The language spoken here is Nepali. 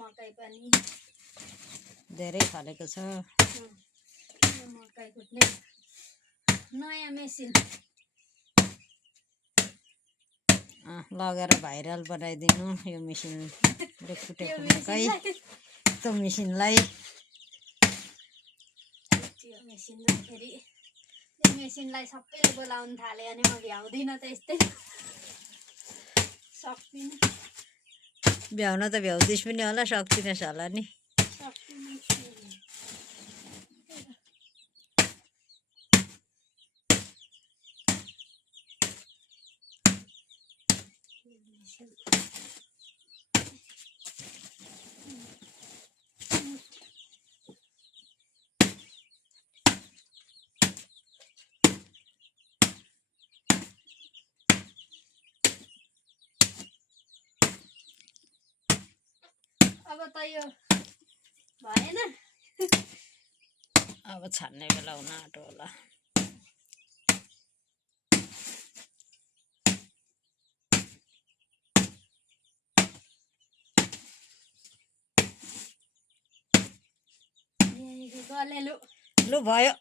मकै पनि धेरै फलेको छ। मकै कुट्ने नयाँ मेसिन लगेर भाइरल बनाइदिनु यो मेसिनले कुटेको मकै। त्यो मेसिनलाई फेरि मेसिनलाई सबैले बोलाउनु थाल्यो भने म भ्याउँदिनँ त यस्तै सक्दिनँ। भ्याउन त भ्याउँदिस् पनि होला, सक्दिनस् होला नि। अब त यो भएन, अब छान्ने बेला हुन आँट्यो होला। गलेलु लु भयो।